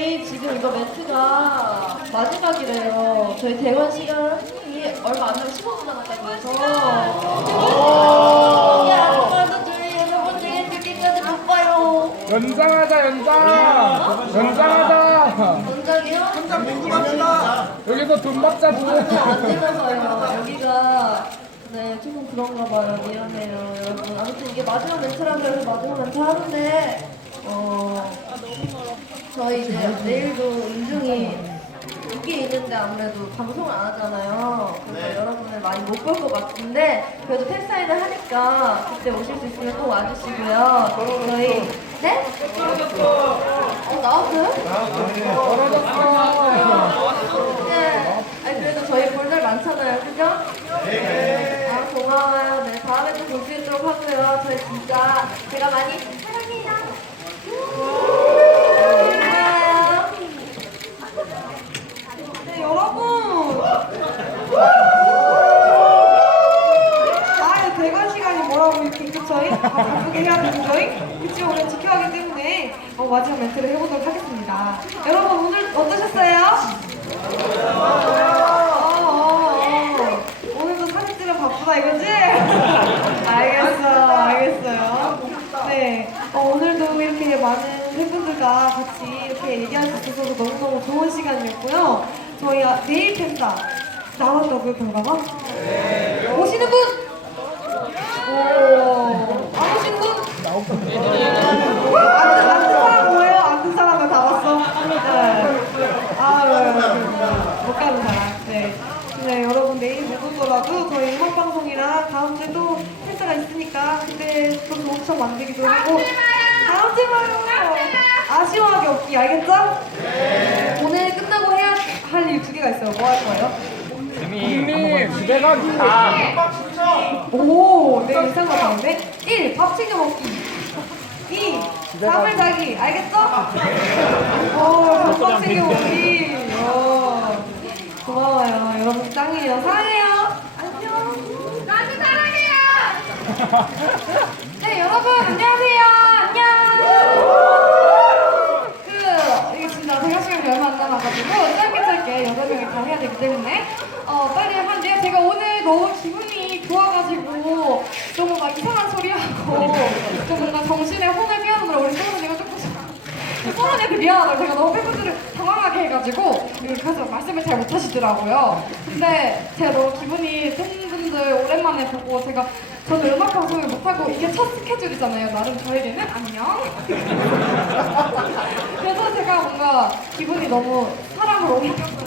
저희 지금 이거 멘트가 마지막이래요. 저희 대관 시간이 얼마 안 남아 15분 남았다고 해서. 여러분들이. 연장하자 연장 연장하자 원장이요? 한장 궁금합니다. 여기서 돈 받자 돈 아니, 안 되면서요. 여기가 네 조금 그런가 봐요. 미안해요, 여러분. 아무튼 이게 마지막 멘트라 그래서 마지막 멘트 하는데 어 저희 이제 내일도 인중이 이게 있는데 아무래도 방송을 안 하잖아요. 그래서 여러분을 많이 못 볼 것 같은데 그래도 팬사인을 하니까 그때 오실 수 있으면 꼭 와주시고요. 저희 네? 어 나왔어요? 네. 아니 그래도 저희 볼날 많잖아요, 그죠? 네. 아 고마워요. 네 다음에 또 볼 수 있도록 하고요. 저희 진짜 제가 많이 사랑해요. 네, 여러분. 아, 대관 시간이 뭐라고 이렇게 그쳐이? 아, 바쁘게 해야 되는 저희? 그치, 오늘 지켜야 하기 때문에 어, 마지막 멘트를 해보도록 하겠습니다. 여러분, 오늘 어떠셨어요? 어, 어, 어. 오늘도 사진 찍으러 바쁘다 이거지? 알겠어, 알겠어요. 네, 어, 오늘도 이렇게 많은 팬분들과 같이 이렇게 얘기할 수 있어서 너무너무 좋은 시간이었고요. 저희 아, 내일 팬다 나왔다고요, 결과가? 네. 오시는 분? 오, 안 오시는 분? 안, 안든 사람 뭐예요? 안 든 사람은 다 왔어? 네. 아유, 못 가는 사람. 네. 네, 여러분 내일 못 오더라도 저희 음악 방송이랑 다음 주에 또 팬사가 있으니까 그때 또 추억 만들기도 하고 다음 주에 봐요. 아쉬워하기 없기 알겠죠? 네. 오늘 끝나고 해야 할 일 두 개가 있어요. 뭐 할 거예요? 형님 집에 가기 오, 네, 이상 같은데? 1. 밥 챙겨 먹기. 2. 잠을 자기. 알겠죠? 어, 밥 챙겨 먹기. 어, 고마워요. 여러분 짱이에요. 사랑해요. 안녕. 나도 사랑해요. 네, 여러분 안녕하세요. 안녕. 그, 이게 진짜 대화 시간이 얼마 안 남아가지고 짧게 짧게 여덟 명이 다 해야 되기 때문에 어, 빨리 하는데요. 제가 오늘 너무 기분이 좋아가지고 너무 막 이상한 소리 하고 좀 뭔가 정신에 혼을 빼앗느라 우리 소원이가 조금씩 소원이한테 미안하다고 제가 너무 팬분들을 당황하게 해가지고 해서 말씀을 잘 못하시더라고요. 근데 제가 너무 기분이 팬분들 오랜만에 보고 제가 저는 음악 방송을 못하고 이게 첫 스케줄이잖아요. 나름 저에게는 안녕. 그래서 제가 뭔가 기분이 너무 사람을 옮겨서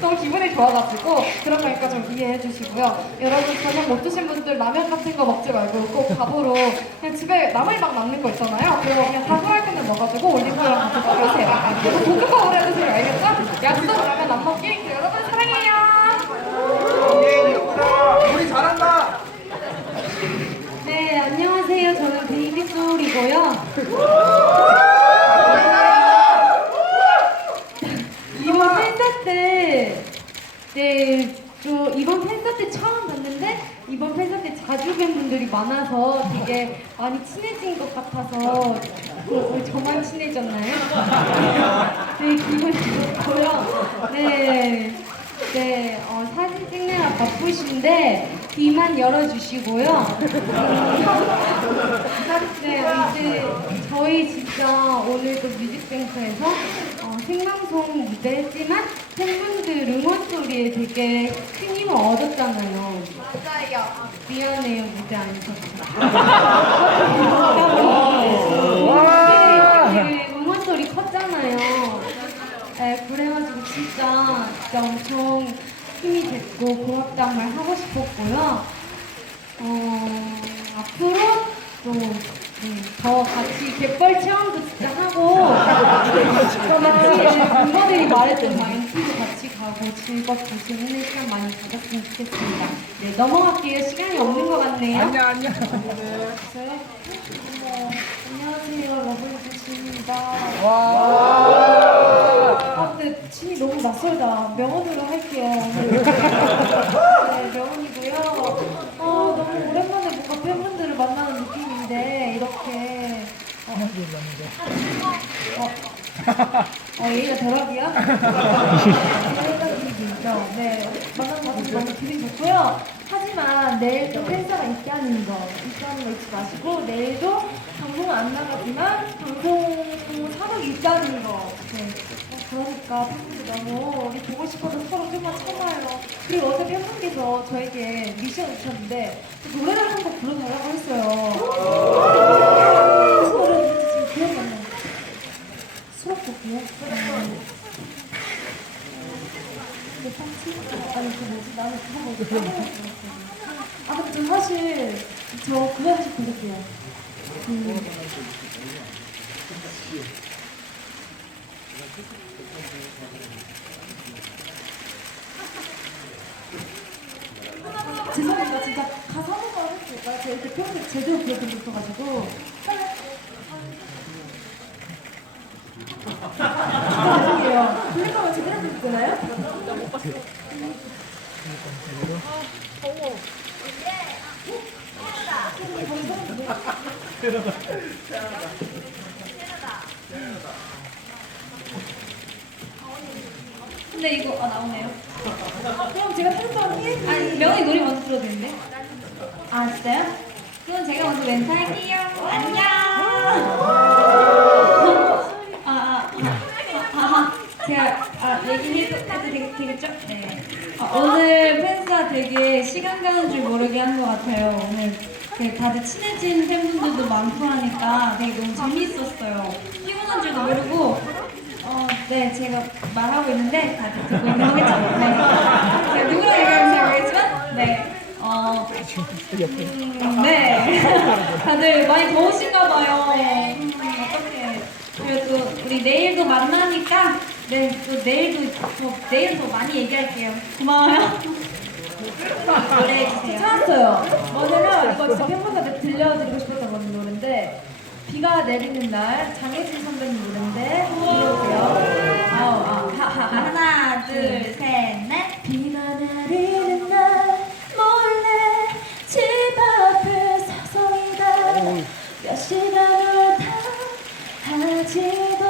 너무 기분이 좋아가지고 그런 거니까 좀 이해해 주시고요. 여러분 저녁 못 드신 분들 라면 같은 거 먹지 말고 꼭 밥으로 그냥 집에 나물밥 남는 거 있잖아요. 그거 그냥 다 후라이팬에 넣어가지고 올리브유랑 같이 먹으세요. 그래서 볶음밥으로 해드세요. 알겠죠? 약속 라면 안 먹기. 여러분 사랑해요. 우리 잘한다. 네 베이비 소울이고요. 이번 팬사 때, 네, 저 이번 팬사 때 처음 봤는데 이번 팬사 때 자주 뵌 분들이 많아서 되게 많이 친해진 것 같아서 그, 우리 저만 친해졌나요? 네, 기분이 좋고요. 네, 네, 어, 사진 찍느라 바쁘신데 귀만 열어주시고요. 네, 이제 저희 진짜 오늘도 뮤직뱅크에서 어, 생방송 무대했지만 팬분들 응원 소리에 되게 큰 힘을 얻었잖아요. 맞아요. 미안해요, 무대 안 섰어. 되게 응원 소리 컸잖아요. 네, 그래가지고 진짜, 진짜 엄청 힘이 됐고 고맙다는 말 하고 싶었고요. 어, 앞으로 또, 음, 더 같이 갯벌 체험도 진짜 하고, 더 같이 멤버들이 말했던 마인드도 같이 가고 즐겁고 재밌는 시간 많이 가졌으면 좋겠습니다. 네, 넘어갈게요. 시간이 없는 것 같네요. 아니야 아니야 저요? 어, 안녕하세요. 러블리즈입니다. 와 아, 근데 침이 너무 낯설다. 명언으로 할게요. 네, 명언이고요. 어, 너무 오랜만에 뭔가 팬분들을 만나는 느낌인데, 이렇게. 어, 얘가 대박이야? 있죠. 네, 만나서 너무 기분이 좋고요. 하지만 내일도 팬사가 있게 하는 거, 있게 하는 거 잊지 마시고 내일도 방송 안 나가지만 방송 사극 있다는 거. 네. 어, 그러니까 팬분들 너무 우리 보고 싶어서 서로 좀만 참아요. 그리고 어제 팬분께서 저에게 미션 주셨는데 노래를 한 곡 불러달라고 했어요. 노래인지 지금 기억이 안 나요. 수록곡이요? 음. 그 펀치? 아니 그 뭐지? 나는 그거 뭐지? 아 근데 저 사실 저 그거 한번 부를게요. 그 죄송합니다. 진짜 가사 한 번만 해도 될까요? 제가 이렇게 평소에 제대로 적 없어가지고. 죄송해요. 거면 제대로 부르잖아요? 근데 이거, 아, 나오네요. 그럼 제가 편집하는 게 아니, 명이 노래 먼저 들어도 되는데? 아, 진짜요? 그럼 제가 먼저 멘트 할게요. 안녕! 아, 아, 아, 아, 제가 아, 얘기해도 해도 되겠, 되겠죠? 네. 아, 오늘 팬사 되게 시간 가는 줄 모르게 한 것 같아요. 오늘 되게 다들 친해진 팬분들도 많고 하니까 되게 너무 재밌었어요. 피곤한 줄도 모르고 어, 네, 제가 말하고 있는데 다들 듣고 있는 거겠죠? 네. 제가 누구랑 얘기하는지 모르겠지만, 네. 어, 음, 네. 다들 많이 더우신가 봐요. 음, 어떡해. 그리고 또 우리 내일도 만나니까, 네, 또 내일도 더, 내일 더 많이 얘기할게요. 고마워요. 노래해주세요. 찾았어요. 뭐냐면 이거 진짜 팬분들한테 들려드리고 싶었던 건 노래인데 비가 내리는 날 장혜진 선배님 노래인데 들려볼게요. 아우 아 하하 하 하나, 둘, 셋, 넷. 비가 내리는 날 몰래 집 앞을 서성이다 몇 시간을 다 하지도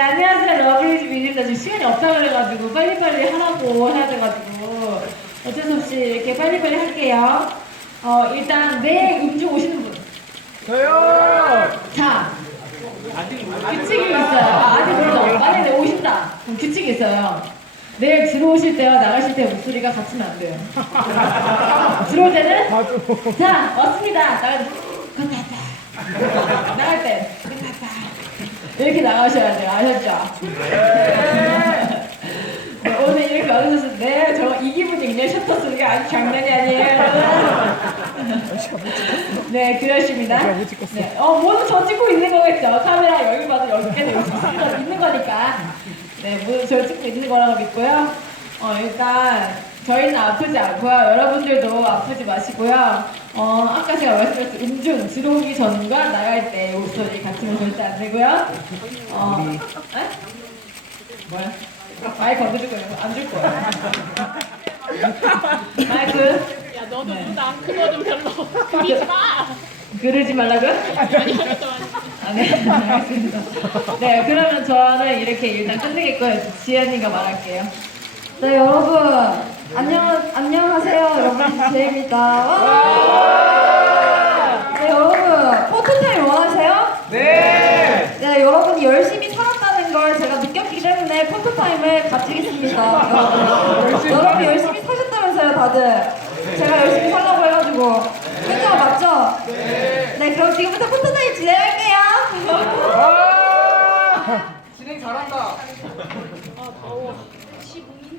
네, 안녕하세요. 러블리즈 민입니다. 지금 시간이 없다 그래가지고 빨리빨리 하라고 해야 돼가지고 어쩔 수 없이 이렇게 빨리빨리 할게요. 어, 일단 내일 음주 오시는 분. 저요. 자, 규칙이 있어요. 아, 아직 몰라. 만약에 오신다. 그럼 규칙이 있어요. 내일 들어오실 때와 나가실 때 목소리가 같으면 안 돼요. 들어올 때는. 자 왔습니다. 나갈 때 끝났다. 나갈 때 끝났다. 이렇게 나가셔야 돼요. 아셨죠? 네, 오늘 이렇게 와주셔서 네, 저 이 기분이 그냥 셔터 쓰는 게 아주 장난이 아니에요. 네, 그러십니다. 찍었어. 네, 어, 모두 저 찍고 있는 거겠죠. 카메라 여기 봐도 여기 있- 있는 거니까. 네, 모두 저 찍고 있는 거라고 믿고요. 어, 일단 저희는 아프지 않고요. 여러분들도 아프지 마시고요. 어, 아까 제가 말씀드렸듯이 음중 들어오기 전과 나갈 때 목소리 같으면 절대 안 되고요. 어, 에? 뭐야? 마이크 건드릴 거예요? 안 줄 거예요. 마이크. 야 너도 누나 그거 좀 별로 그리지 마. 그러지 말라고요? 아, 네, 알겠습니다. 네, 그러면 저는 이렇게 일단 끝내겠고요. 지연이가 말할게요. 네, 여러분. 안녕, 안녕하세요. 여러분, 제입니다. 와! 네, 여러분. 포토타임 원하세요? 네. 네, 여러분이 열심히 살았다는 걸 제가 느꼈기 때문에 포토타임을 가지겠습니다. 여러분. 여러분 열심히 사셨다면서요, 다들. 제가 열심히 살라고 해가지고. 그죠, 맞죠? 네, 그럼 지금부터 포토타임 진행할게요. 와. 진행 잘한다. 아 더워. 15분